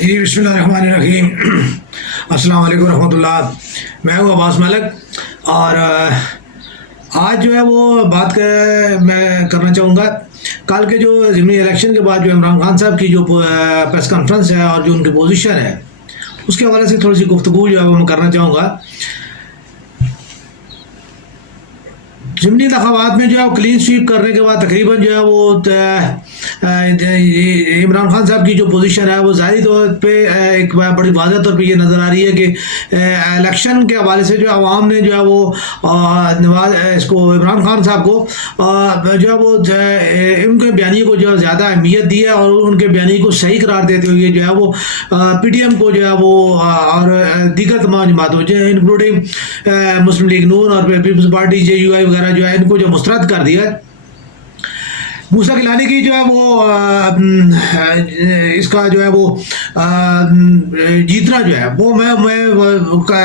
جی بسم اللہ الرحمن الرحیم. السلام علیکم ورحمۃ اللہ. میں ہوں عباس ملک اور آج جو ہے وہ بات میں کرنا چاہوں گا کل کے جو ضمنی الیکشن کے بعد جو عمران خان صاحب کی جو پریس کانفرنس ہے اور جو ان کی پوزیشن ہے اس کے حوالے سے تھوڑی سی گفتگو جو ہے وہ میں کرنا چاہوں گا. ضمنی انتخابات میں جو ہے کلین سویپ کرنے کے بعد تقریباً جو ہے وہ عمران خان صاحب کی جو پوزیشن ہے وہ ظاہری طور پہ ایک بڑی واضح طور پہ یہ نظر آ رہی ہے کہ الیکشن کے حوالے سے جو عوام نے جو ہے وہ اس کو عمران خان صاحب کو جو ہے وہ ان کے بیانیے کو جو ہے زیادہ اہمیت دی ہے اور ان کے بیانیے کو صحیح قرار دیتے ہوئے جو ہے وہ پی ٹی ایم کو جو ہے وہ اور دیگر تمام جماعتوں انکلوڈنگ مسلم لیگ نون اور پیپلز پارٹی جے یو آئی وغیرہ جو ہے ان کو جو مسترد کر دیا ہے. موسیٰ گیلانی کی جو ہے وہ اس کا جو ہے وہ جیتنا جو ہے وہ میں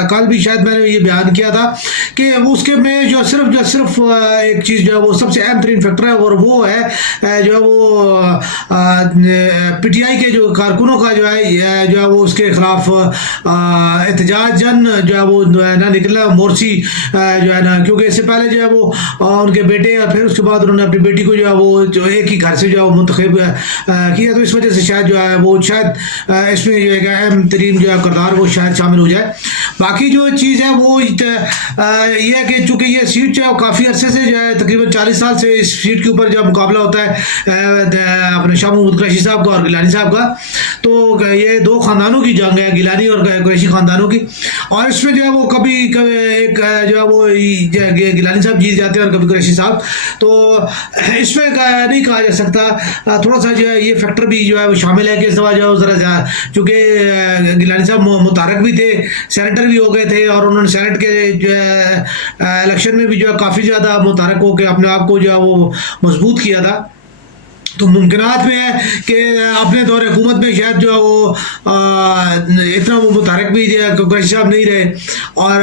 کل بھی شاید میں نے یہ بیان کیا تھا کہ اس کے میں جو صرف ایک چیز جو ہے وہ سب سے اہم ترین فیکٹر ہے اور وہ ہے جو ہے وہ پی ٹی آئی کے جو کارکنوں کا جو ہے وہ اس کے خلاف احتجاج جن جو ہے وہ نہ نکلا مورسی جو ہے نا, کیونکہ اس سے پہلے جو ہے وہ ان کے بیٹے اور پھر اس کے بعد انہوں نے اپنی بیٹی کو جو ہے وہ جو ایک ہی گھر سے جو ہے وہ منتخب کیا, تو اس وجہ سے شاید جو ہے وہ شاید اس میں جو ایک اہم ترین جو ہے کردار وہ شاید شامل ہو جائے. باقی جو چیز ہے وہ یہ ہے کہ چونکہ یہ سیٹ جو ہے کافی عرصے سے جو ہے تقریباً 40 سال سے اس سیٹ کے اوپر جو مقابلہ ہوتا ہے اپنے شاہ محمود قریشی صاحب کا اور گیلانی صاحب کا, تو یہ دو خاندانوں کی جنگ ہے, گیلانی اور قریشی خاندانوں کی, اور اس میں جو ہے وہ کبھی ایک جو ہے وہ گیلانی صاحب جیت جاتے ہیں اور کبھی قریشی صاحب. تو اس میں نہیں کہا جا سکتا, تھوڑا سا جو ہے یہ فیکٹر بھی جو ہے وہ شامل ہے کہ اس دفعہ جو ہے ذرا چونکہ گیلانی صاحب متحرک بھی تھے, سینیٹر بھی ہو گئے تھے اور انہوں نے سینٹ کے جو ہے الیکشن میں بھی جو ہے کافی زیادہ متحرک ہو کے اپنے آپ کو جو ہے وہ مضبوط کیا تھا. تو ممکنات میں ہے کہ اپنے دور حکومت میں شاید جو ہے وہ اتنا وہ متحرک بھی قریشی صاحب نہیں رہے اور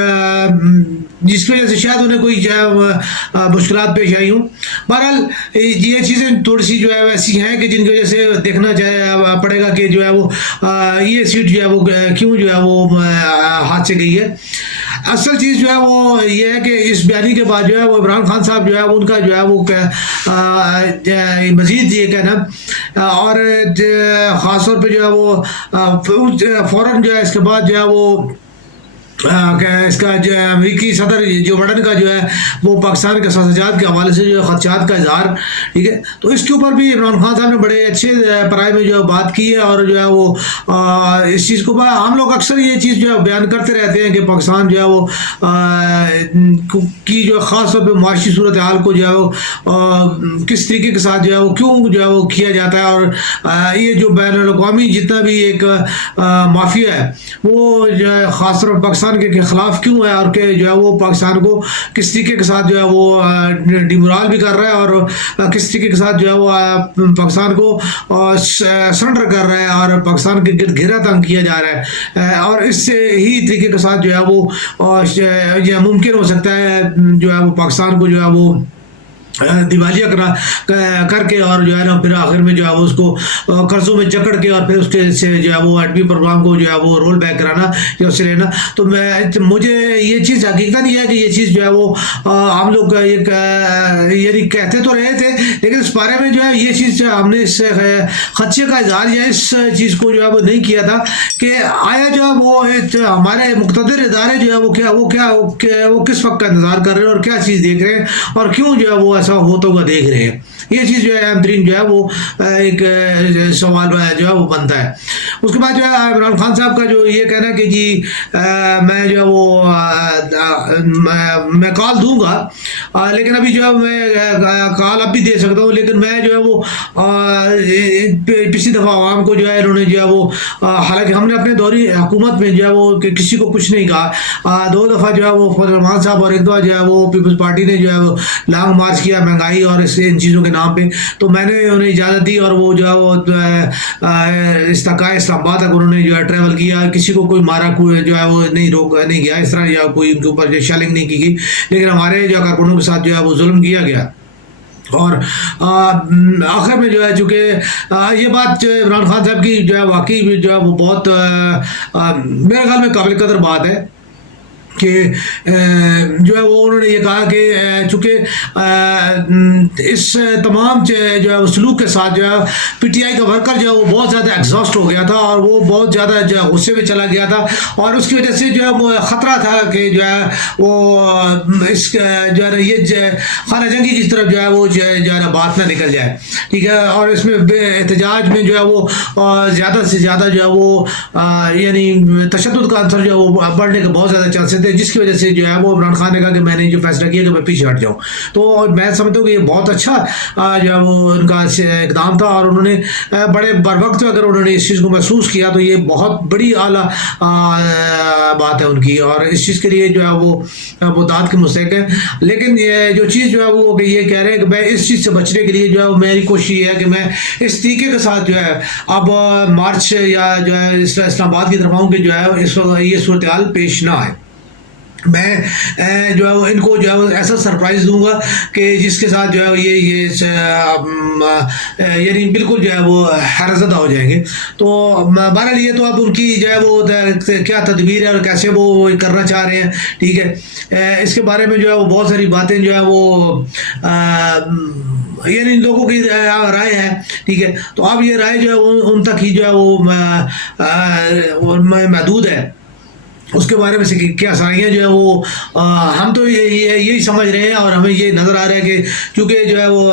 جس کی وجہ سے شاید انہیں کوئی جو ہے مشکلات پیش آئی ہوں. بہرحال یہ چیزیں تھوڑی سی جو ہے ویسی ہیں کہ جن کی وجہ سے دیکھنا پڑے گا کہ جو ہے وہ یہ سیٹ جو ہے وہ کیوں جو ہے وہ ہاتھ سے گئی ہے. اصل چیز جو ہے وہ یہ ہے کہ اس بیانی کے بعد جو ہے وہ عمران خان صاحب جو ہے ان کا جو ہے وہ مزید یہ کہنا اور خاص طور پہ جو ہے وہ فوراً جو ہے اس کے بعد جو ہے وہ اس کا جو ہے امریکی صدر جو بائیڈن کا جو ہے وہ پاکستان کے سیاست کے حوالے سے جو ہے خدشات کا اظہار, ٹھیک ہے, تو اس کے اوپر بھی عمران خان صاحب نے بڑے اچھے پرائے میں جو ہے بات کی ہے اور جو ہے وہ اس چیز کو ہم لوگ اکثر یہ چیز جو ہے بیان کرتے رہتے ہیں کہ پاکستان جو ہے وہ کی جو خاص طور پہ معاشی صورتحال کو جو ہے وہ کس طریقے کے ساتھ جو ہے وہ کیوں جو ہے وہ کیا جاتا ہے, اور یہ جو بین الاقوامی جتنا بھی ایک مافیا ہے وہ جو ہے خاص طور پر پاکستان کے خلاف کیوں ہے اور کہ جو ہے وہ پاکستان کو کس طریقے کے ساتھ جو ہے وہ ڈیمورال بھی کر رہا ہے اور کس طریقے کے ساتھ جو ہے وہ پاکستان کو سرنڈر کر رہا ہے اور پاکستان کے گرد گھیرا تنگ کیا جا رہا ہے, اور اس سے ہی طریقے کے ساتھ جو ہے وہ ممکن ہو سکتا ہے جو ہے وہ پاکستان کو جو ہے وہ دیوالیہ کر کے اور جو ہے نا پھر آخر میں جو ہے وہ اس کو قرضوں میں جکڑ کے اور پھر اس کے سے جو ہے وہ ایٹمی پروگرام کو جو ہے وہ رول بیک کرانا یا اس سے لینا. تو مجھے یہ چیز حقیقت نہیں ہے کہ یہ چیز جو ہے وہ ہم لوگ یعنی کہتے تو رہے تھے لیکن اس بارے میں جو ہے یہ چیز ہم نے اس خدشے کا اظہار یا اس چیز کو جو ہے وہ نہیں کیا تھا کہ آیا جو ہے وہ ہمارے مقتدر ادارے جو ہے وہ کس وقت کا انتظار کر رہے ہیں اور کیا چیز دیکھ رہے ہیں اور کیوں جو ہے وہ ایسا ہوتا ہوا دیکھ رہے ہیں. یہ چیز جو ہے اہم ترین جو ہے وہ ایک سوال جو ہے وہ بنتا ہے. اس کے بعد جو ہے عمران خان صاحب کا جو یہ کہنا کہ جی میں جو ہے وہ میں کال دوں گا لیکن ابھی جو ہے میں کال اب بھی دے سکتا ہوں, لیکن میں جو ہے وہ پچھلی دفعہ عوام کو جو ہے انہوں نے جو ہے وہ حالانکہ ہم نے اپنے دوری حکومت میں جو ہے وہ کسی کو کچھ نہیں کہا, 2 دفعہ جو ہے وہ فضل الرحمان صاحب اور 1 دفعہ جو ہے وہ پیپلز پارٹی نے جو ہے وہ لانگ مارچ کیا مہنگائی اور ان چیزوں کے نام پہ, تو میں نے انہیں اجازت دی اور وہ جو ہے وہ استقاء اسلام آباد تک انہوں نے جو ہے ٹریول کیا, کسی کو کوئی مارا جو ہے وہ نہیں گیا اس طرح یا کوئی ان کے اوپر جو شیلنگ نہیں کی گئی, لیکن ہمارے جو کارکنوں کے ساتھ جو ہے وہ ظلم کیا گیا اور آخر میں جو ہے چونکہ یہ بات جو ہے عمران خان صاحب کی جو ہے واقعی بھی جو ہے وہ بہت میرے خیال میں قابل قدر بات ہے کہ جو ہے وہ انہوں نے یہ کہا کہ چونکہ اس تمام جو ہے سلوک کے ساتھ جو ہے پی ٹی آئی کا ورکر جو ہے وہ بہت زیادہ ایگزاسٹ ہو گیا تھا اور وہ بہت زیادہ جو ہے غصے میں چلا گیا تھا اور اس کی وجہ سے جو ہے وہ خطرہ تھا کہ جو ہے وہ اس جو ہے یہ خانہ جنگی کی طرف جو ہے وہ جو ہے بات نہ نکل جائے، ٹھیک ہے، اور اس میں احتجاج میں جو ہے وہ زیادہ سے زیادہ جو ہے وہ یعنی تشدد کا عنصر جو ہے وہ بڑھنے کے بہت زیادہ چانسز تھے، جس کی وجہ سے جو ہے وہ عمران خان نے کہا کہ میں نے جو فیصلہ کیا کہ میں پیچھے ہٹ جاؤں۔ تو میں سمجھتا ہوں کہ یہ بہت اچھا جو ہے وہ ان کا اقدام تھا اور انہوں نے بڑے بر وقت اگر انہوں نے اس چیز کو محسوس کیا تو یہ بہت بڑی اعلیٰ بات ہے ان کی، اور اس چیز کے لیے جو ہے وہ داد کے مستحق ہے۔ لیکن یہ جو چیز جو ہے وہ کہ یہ کہہ رہے ہیں کہ میں اس چیز سے بچنے کے لیے جو ہے میری کوشش یہ ہے کہ میں اس طریقے کے ساتھ جو ہے اب مارچ یا جو ہے اسلام آباد کی طرف آؤں کہ جو ہے اس وقت یہ صورتحال پیش نہ آئے۔ میں جو ہے وہ ان کو جو ہے وہ ایسا سرپرائز دوں گا کہ جس کے ساتھ جو ہے یہ یعنی بالکل جو ہے وہ حیرت ہو جائیں گے۔ تو بہرحال یہ تو اب ان کی جو ہے وہ کیا تدبیر ہے اور کیسے وہ کرنا چاہ رہے ہیں، ٹھیک ہے، اس کے بارے میں جو ہے وہ بہت ساری باتیں جو ہے وہ یعنی ان لوگوں کی رائے ہے، ٹھیک ہے، تو اب یہ رائے جو ہے ان تک ہی جو ہے وہ محدود ہے۔ اس کے بارے میں سے کیا سائیاں جو ہے وہ ہم تو یہی سمجھ رہے ہیں اور ہمیں یہ نظر آ رہا ہے کہ چونکہ جو ہے وہ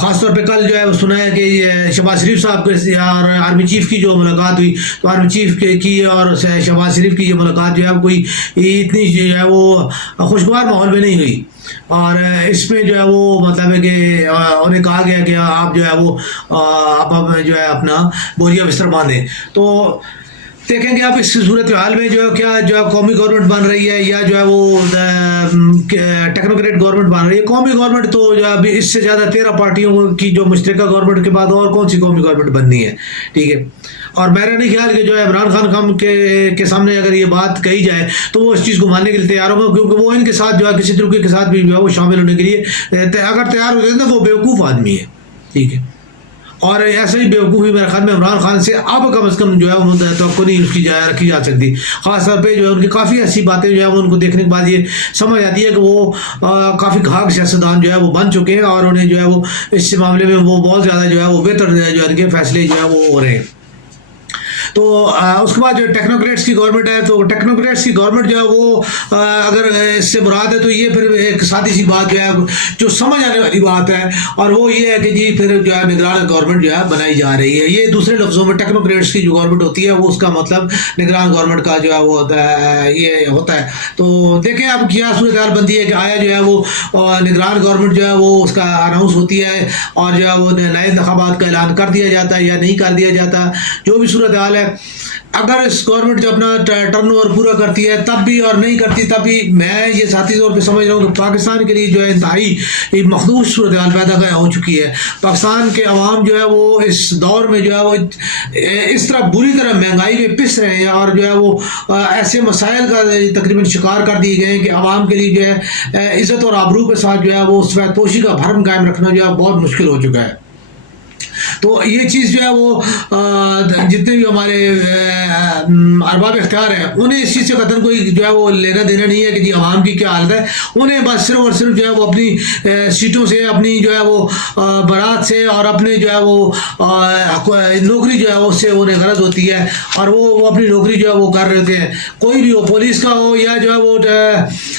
خاص طور پہ کل جو ہے وہ سنا ہے کہ شہباز شریف صاحب کے اور آرمی چیف کی جو ملاقات ہوئی تو آرمی چیف کی اور شہباز شریف کی یہ ملاقات جو ہے کوئی اتنی جو ہے وہ خوشگوار ماحول میں نہیں ہوئی، اور اس میں جو ہے وہ مطلب ہے کہ انہیں کہا گیا کہ آپ جو ہے وہ آپ جو ہے اپنا بوریا بستر باندھیں۔ تو دیکھیں گے آپ اس صورتحال میں جو ہے کیا جو ہے قومی گورنمنٹ بن رہی ہے یا جو ہے وہ ٹیکنوکریٹ گورنمنٹ بن رہی ہے۔ قومی گورنمنٹ تو جو ابھی اس سے زیادہ 13 پارٹیوں کی جو مشترکہ گورنمنٹ کے بعد اور کون سی قومی گورنمنٹ بننی ہے، ٹھیک ہے، اور میرا نہیں خیال کہ جو ہے عمران خان کے سامنے اگر یہ بات کہی جائے تو وہ اس چیز کو ماننے کے لیے تیار ہوگا، کیونکہ وہ ان کے ساتھ جو ہے کسی طریقے کے ساتھ بھی جو ہے وہ شامل ہونے کے لیے اگر تیار ہو جائے تو وہ بیوقوف آدمی ہے، ٹھیک ہے، اور ایسا ہی بیوقوفی میرے خیال میں عمران خان سے اب کم از کم جو ہے وہ توقع نہیں اس کی رکھی جا سکتی، خاص طور پہ جو ہے ان کی کافی ایسی باتیں جو ہے وہ ان کو دیکھنے کے بعد یہ سمجھ آتی ہے کہ وہ کافی گھاگ سیاستدان جو ہے وہ بن چکے ہیں اور انہیں جو ہے وہ اس معاملے میں وہ بہت زیادہ جو ہے وہ بہتر جو ہے ان کے فیصلے جو ہے وہ ہو رہے ہیں۔ تو اس کے بعد جو ٹیکنوکریٹس کی گورنمنٹ ہے تو ٹیکنوکریٹس کی گورنمنٹ جو ہے وہ اگر اس سے مراد ہے تو یہ پھر ایک سادی سی بات جو ہے جو سمجھ آنے والی بات ہے، اور وہ یہ ہے کہ جی پھر جو ہے نگران گورنمنٹ جو ہے بنائی جا رہی ہے۔ یہ دوسرے لفظوں میں ٹیکنوکریٹس کی جو گورنمنٹ ہوتی ہے وہ اس کا مطلب نگران گورنمنٹ کا جو ہے وہ یہ ہوتا ہے۔ تو دیکھیں اب کیا صورتحال بنتی ہے کہ آیا جو ہے وہ نگران گورنمنٹ جو ہے وہ اس کا اناؤنس ہوتی ہے اور جو ہے وہ نئے انتخابات کا اعلان کر دیا جاتا ہے یا نہیں کر دیا جاتا، جو بھی صورتحال ہے، اگر اس گورنمنٹ جو اپنا ٹرن اوور پورا کرتی ہے تب بھی اور نہیں کرتی تب بھی میں یہ ذاتی طور پہ سمجھ رہا ہوں کہ پاکستان کے لیے جو ہے انتہائی مخدوش صورتحال پیدا ہو چکی ہے۔ پاکستان کے عوام جو ہے وہ اس دور میں جو ہے وہ اس طرح بری طرح مہنگائی میں پس رہے ہیں اور جو ہے وہ ایسے مسائل کا تقریباً شکار کر دیے گئے ہیں کہ عوام کے لیے جو ہے عزت اور آبرو کے ساتھ جو ہے وہ سفید پوشی کا بھرم قائم رکھنا جو ہے بہت مشکل ہو چکا ہے۔ تو یہ چیز جو ہے وہ جتنے بھی ہمارے ارباب اختیار ہیں انہیں اس چیز سے قطعاً کوئی جو ہے وہ لینا دینا نہیں ہے کہ جی عوام کی کیا حالت ہے، انہیں بس صرف اور صرف جو ہے وہ اپنی سیٹوں سے، اپنی جو ہے وہ برات سے اور اپنے جو ہے وہ نوکری جو ہے اس سے انہیں غرض ہوتی ہے اور وہ اپنی نوکری جو ہے وہ کر رہے ہوتے ہیں۔ کوئی بھی ہو، پولیس کا ہو یا جو ہے وہ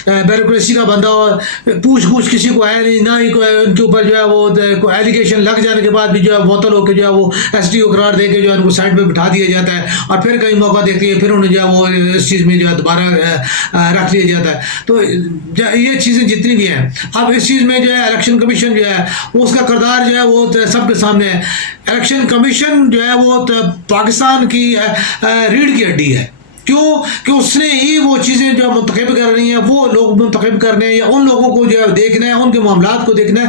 بیوروکریسی کا بندہ ہو، پوچھ گچھ کسی کو ہے نہیں، نہ ہی ان کے اوپر جو ہے وہ ایلیگیشن لگ جانے کے بعد بھی جو ہے معطل ہو کے جو ہے وہ ایس ڈی او قرار دے کے جو ہے ان کو سائڈ پہ بٹھا دیا جاتا ہے اور پھر کئی موقع دیکھتی ہے پھر انہیں جو ہے وہ اس چیز میں جو ہے دوبارہ رکھ لیا جاتا ہے۔ تو یہ چیزیں جتنی بھی ہیں اب اس چیز میں جو ہے الیکشن کمیشن جو ہے وہ اس کا کردار جو ہے وہ سب کے سامنے ہے۔ الیکشن کمیشن جو ہے وہ پاکستان کی ریڑھ کی ہڈی ہے، کیوں کہ اس نے ہی وہ چیزیں جو منتخب کرنی ہیں، وہ لوگ منتخب کرنے ہیں یا ان لوگوں کو جو ہے دیکھنا ہے، ان کے معاملات کو دیکھنا ہے